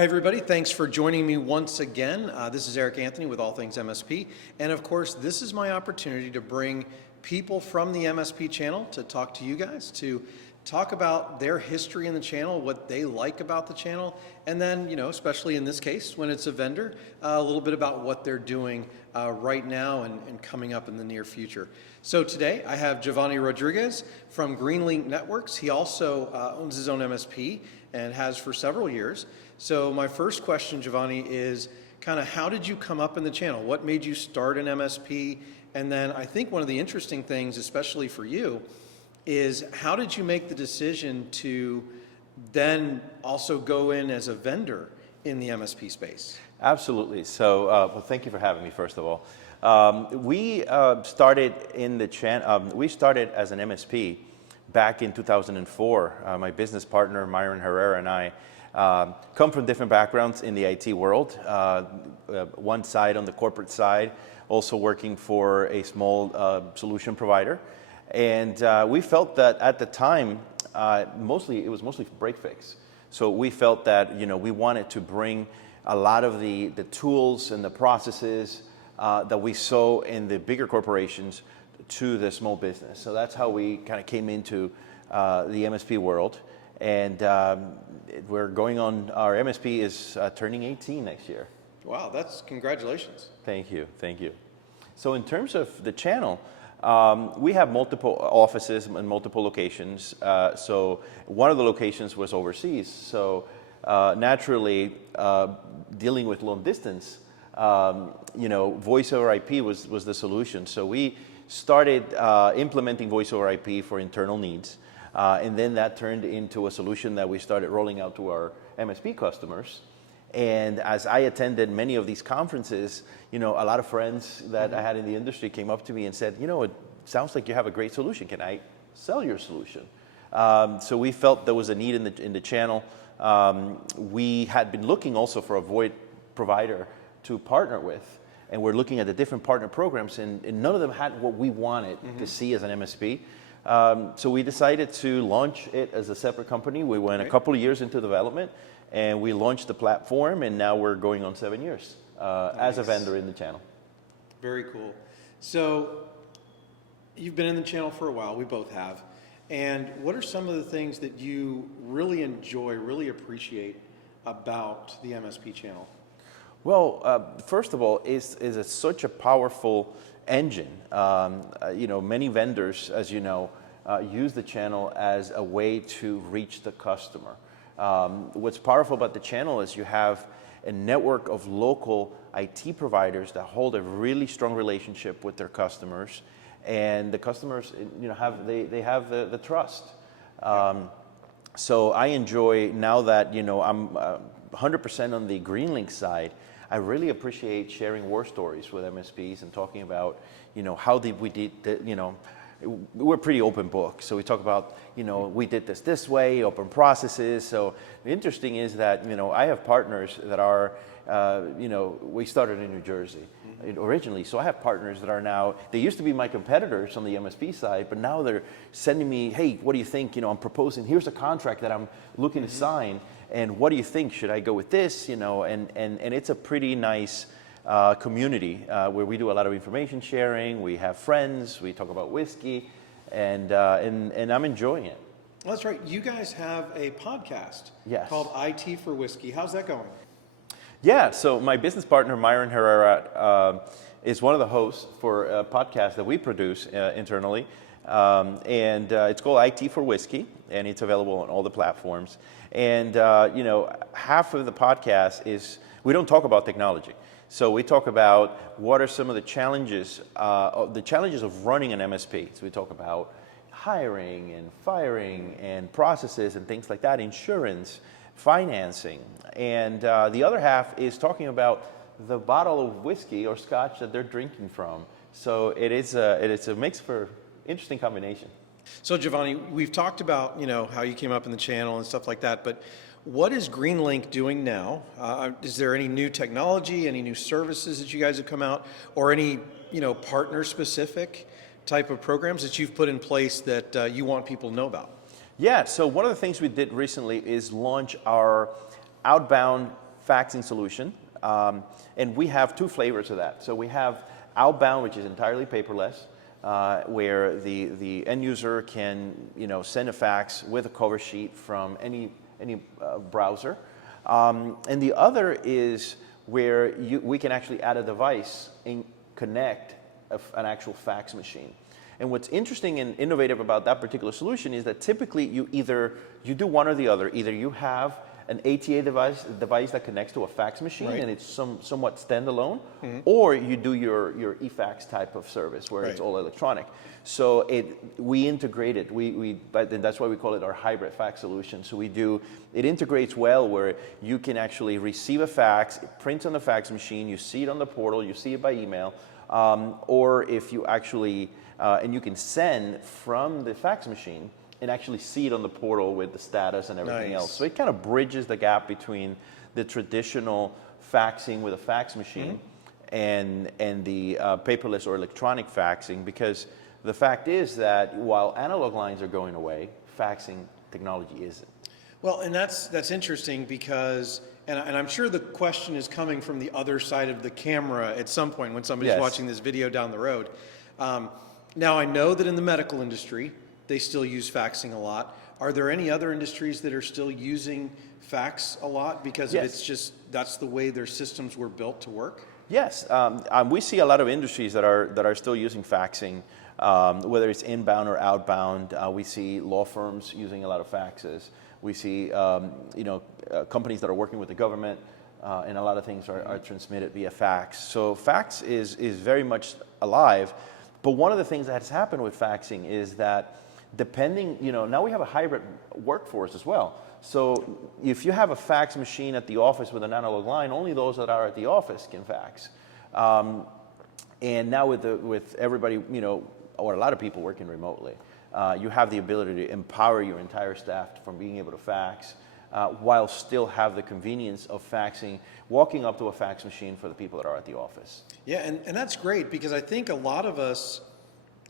Hey everybody, thanks for joining me once again. This is Eric Anthony with All Things MSP. And of course, this is my opportunity to bring people from the MSP channel to talk to you guys, to talk about their history in the channel, what they like about the channel, and then, especially in this case, when it's a vendor, a little bit about what they're doing right now and coming up in the near future. So today I have Jhovanny Rodriguez from Greenlink Networks. He also owns his own MSP and has for several years. So my first question, Jhovanny, is kind of how did you come up in the channel? What made you start an MSP? And then I think one of the interesting things, especially for you, is how did you make the decision to then also go in as a vendor in the MSP space? Absolutely. So, well, thank you for having me, first of all. We started in the we started as an MSP back in 2004. My business partner, Myron Herrera, and I come from different backgrounds in the IT world. One side on the corporate side, also working for a small solution provider. And we felt that at the time, it was mostly break fix. So we felt that we wanted to bring a lot of the tools and the processes that we saw in the bigger corporations to the small business. So that's how we kind of came into the MSP world. And we're going on, our MSP is turning 18 next year. Wow, that's congratulations. Thank you, thank you. So in terms of the channel, we have multiple offices and multiple locations. So one of the locations was overseas. So naturally, dealing with long distance, voice over IP was the solution. So we started implementing voice over IP for internal needs. And then that turned into a solution that we started rolling out to our MSP customers. And as I attended many of these conferences, a lot of friends that I had in the industry came up to me and said, it sounds like you have a great solution. Can I sell your solution? So we felt there was a need in the channel. We had been looking also for a VoIP provider to partner with. And we're looking at the different partner programs, and none of them had what we wanted to see as an MSP. So we decided to launch it as a separate company. We went a couple of years into development, and we launched the platform, and now we're going on 7 years as a vendor in the channel. Very cool. So you've been in the channel for a while, we both have. And what are some of the things that you really enjoy, really appreciate about the MSP channel? Well, first of all, it's such a powerful engine. Many vendors, as you know, use the channel as a way to reach the customer. What's powerful about the channel is you have a network of local IT providers that hold a really strong relationship with their customers, and the customers, have the trust. So I enjoy now that I'm 100% on the Greenlink side. I really appreciate sharing war stories with MSPs and talking about, how we did, we're pretty open book. So we talk about, we did this way, open processes. So the interesting is that, I have partners that are, we started in New Jersey originally. So I have partners that are now, they used to be my competitors on the MSP side, but now they're sending me, hey, what do you think? I'm proposing, here's a contract that I'm looking to sign. And what do you think? Should I go with this? And it's a pretty nice community where we do a lot of information sharing. We have friends. We talk about whiskey, and I'm enjoying it. Well, that's right. You guys have a podcast called IT for Whiskey. How's that going? Yeah. So my business partner Myron Herrera is one of the hosts for a podcast that we produce internally, and it's called IT for Whiskey, and it's available on all the platforms. And, half of the podcast is, we don't talk about technology. So we talk about what are some of the challenges of running an MSP. So we talk about hiring and firing and processes and things like that, insurance, financing. And the other half is talking about the bottle of whiskey or scotch that they're drinking from. So it's a mix for interesting combination. So Jhovanny, we've talked about, how you came up in the channel and stuff like that, but what is Greenlink doing now? Is there any new technology, any new services that you guys have come out, or any, partner-specific type of programs that you've put in place that you want people to know about? Yeah, so one of the things we did recently is launch our outbound faxing solution, and we have two flavors of that. So we have outbound, which is entirely paperless, where the end user can send a fax with a cover sheet from any browser, and the other is where we can actually add a device and connect an actual fax machine. And what's interesting and innovative about that particular solution is that typically you do one or the other. Either you have an ATA device that connects to a fax machine, right, and it's somewhat standalone, or you do your eFax type of service where it's all electronic. So we integrate it. But that's why we call it our hybrid fax solution. So it integrates well where you can actually receive a fax, it prints on the fax machine, you see it on the portal, you see it by email, or if you actually and you can send from the fax machine and actually see it on the portal with the status and everything else. So it kind of bridges the gap between the traditional faxing with a fax machine and the paperless or electronic faxing, because the fact is that while analog lines are going away, faxing technology isn't. Well, and that's interesting because, and I'm sure the question is coming from the other side of the camera at some point when somebody's watching this video down the road. Now, I know that in the medical industry, they still use faxing a lot. Are there any other industries that are still using fax a lot because it's just, that's the way their systems were built to work? Yes, we see a lot of industries that are still using faxing, whether it's inbound or outbound. We see law firms using a lot of faxes. We see companies that are working with the government, and a lot of things are transmitted via fax. So fax is very much alive. But one of the things that has happened with faxing is that depending, now we have a hybrid workforce as well. So if you have a fax machine at the office with an analog line, only those that are at the office can fax. And now with everybody, or a lot of people working remotely, you have the ability to empower your entire staff from being able to fax while still have the convenience of faxing, walking up to a fax machine for the people that are at the office. Yeah, and that's great because I think a lot of us,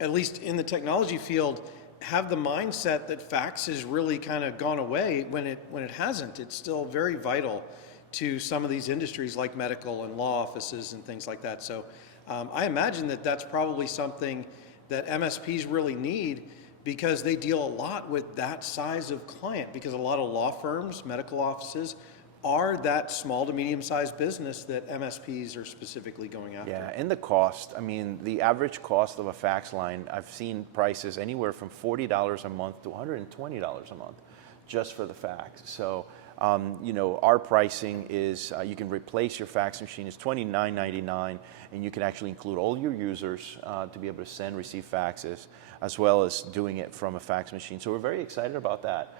at least in the technology field, have the mindset that fax has really kind of gone away when it hasn't. It's still very vital to some of these industries like medical and law offices and things like that. So I imagine that that's probably something that MSPs really need because they deal a lot with that size of client, because a lot of law firms, medical offices, are that small to medium-sized business that MSPs are specifically going after. Yeah, and the cost. I mean, the average cost of a fax line, I've seen prices anywhere from $40 a month to $120 a month just for the fax. So, our pricing is you can replace your fax machine. It's $29.99, and you can actually include all your users to be able to send, receive faxes, as well as doing it from a fax machine. So we're very excited about that.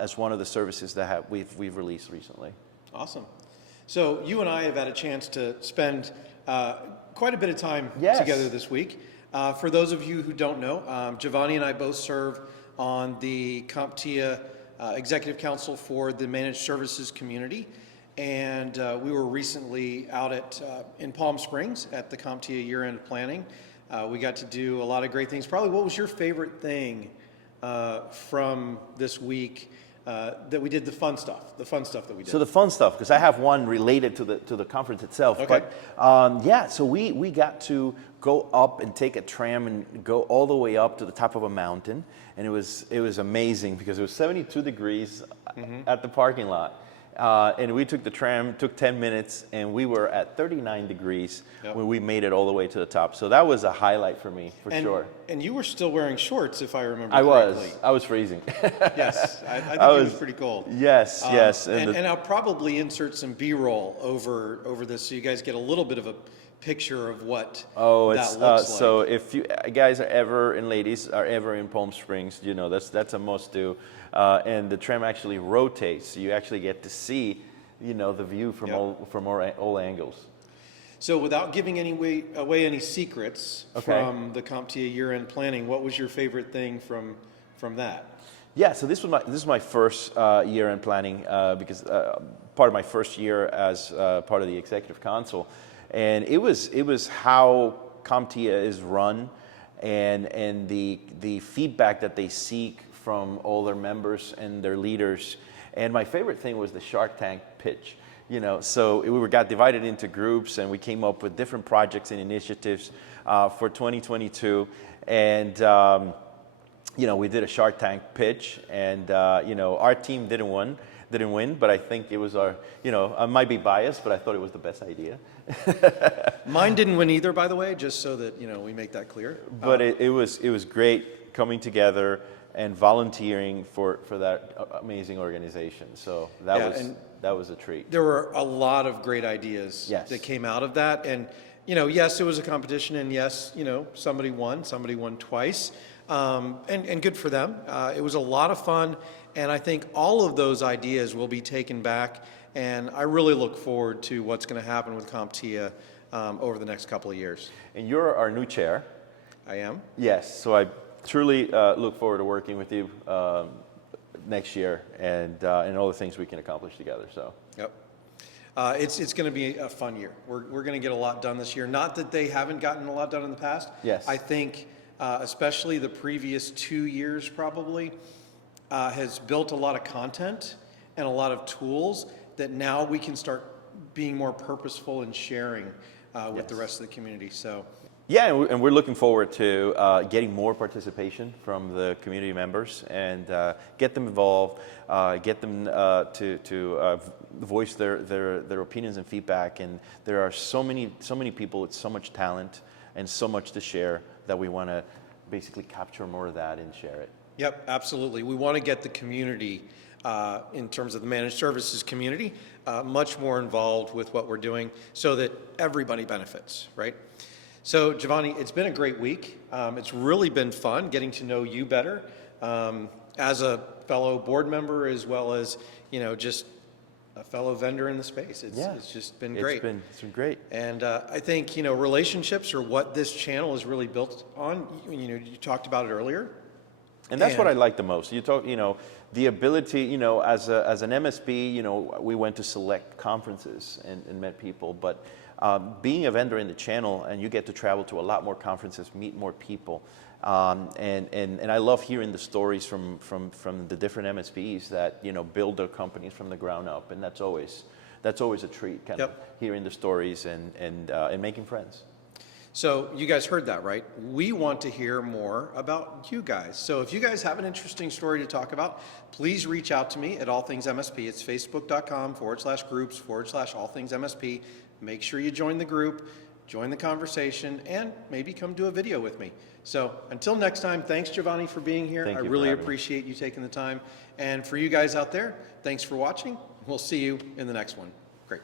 As one of the services that we've released recently. Awesome. So you and I have had a chance to spend quite a bit of time together this week. For those of you who don't know, Jhovanny and I both serve on the comptia Executive Council for the Managed Services community. And we were recently out in Palm Springs at the comptia year-end planning. We got to do a lot of great things. Probably what was your favorite thing from this week that we did, the fun stuff that we did? So the fun stuff, because I have one related to the conference itself. Okay. But so we got to go up and take a tram and go all the way up to the top of a mountain, and it was amazing because it was 72 degrees at the parking lot. And we took the tram, took 10 minutes, and we were at 39 degrees when we made it all the way to the top. So that was a highlight for me, for sure. And you were still wearing shorts, if I remember correctly. I was freezing. Yes, I think it was pretty cold. Yes, yes. And I'll probably insert some B-roll over this so you guys get a little bit of a picture of what that looks like. So if you guys are ever, and ladies are ever in Palm Springs, that's a must do. And the tram actually rotates, so you actually get to see, the view from all angles. So without giving away any secrets from the comptia year-end planning, what was your favorite thing from that? Yeah, so this is my first year-end planning because part of my first year as part of the Executive Council, and it was how comptia is run, and the feedback that they seek from all their members and their leaders. And my favorite thing was the Shark Tank pitch, So we got divided into groups, and we came up with different projects and initiatives for 2022. And, we did a Shark Tank pitch, and, our team didn't win, but I think it was I might be biased, but I thought it was the best idea. Mine didn't win either, by the way, just so that, we make that clear. But it was great coming together and volunteering for that amazing organization. So that was a treat. There were a lot of great ideas that came out of that. And, yes, it was a competition, and yes, somebody won twice. And good for them. It was a lot of fun, and I think all of those ideas will be taken back, and I really look forward to what's going to happen with CompTIA over the next couple of years. And you're our new chair. I am? Yes, so I truly look forward to working with you next year and all the things we can accomplish together. So. Yep. It's going to be a fun year. We're going to get a lot done this year. Not that they haven't gotten a lot done in the past. Yes. I think especially the previous 2 years probably has built a lot of content and a lot of tools that now we can start being more purposeful in sharing with the rest of the community. So. Yeah, and we're looking forward to getting more participation from the community members and get them involved, get them to voice their opinions and feedback. And there are so many people with so much talent and so much to share that we want to basically capture more of that and share it. Yep, absolutely. We want to get the community, in terms of the managed services community, much more involved with what we're doing so that everybody benefits, right? So, Jhovanny, it's been a great week. It's really been fun getting to know you better as a fellow board member, as well as, just a fellow vendor in the space. It's just been great. It's been great. And I think, relationships are what this channel is really built on. You talked about it earlier. And that's what I like the most. You talk, the ability, as an MSP, we went to select conferences and met people, but being a vendor in the channel, and you get to travel to a lot more conferences, meet more people, and I love hearing the stories from the different MSPs that build their companies from the ground up, and that's always a treat, kind of hearing the stories and making friends. So you guys heard that, right? We want to hear more about you guys. So if you guys have an interesting story to talk about, please reach out to me at All Things MSP. It's facebook.com/groups/All Things MSP. Make sure you join the group, join the conversation, and maybe come do a video with me. So until next time, thanks, Jhovanny, for being here. I really appreciate you taking the time. And for you guys out there, thanks for watching. We'll see you in the next one. Great.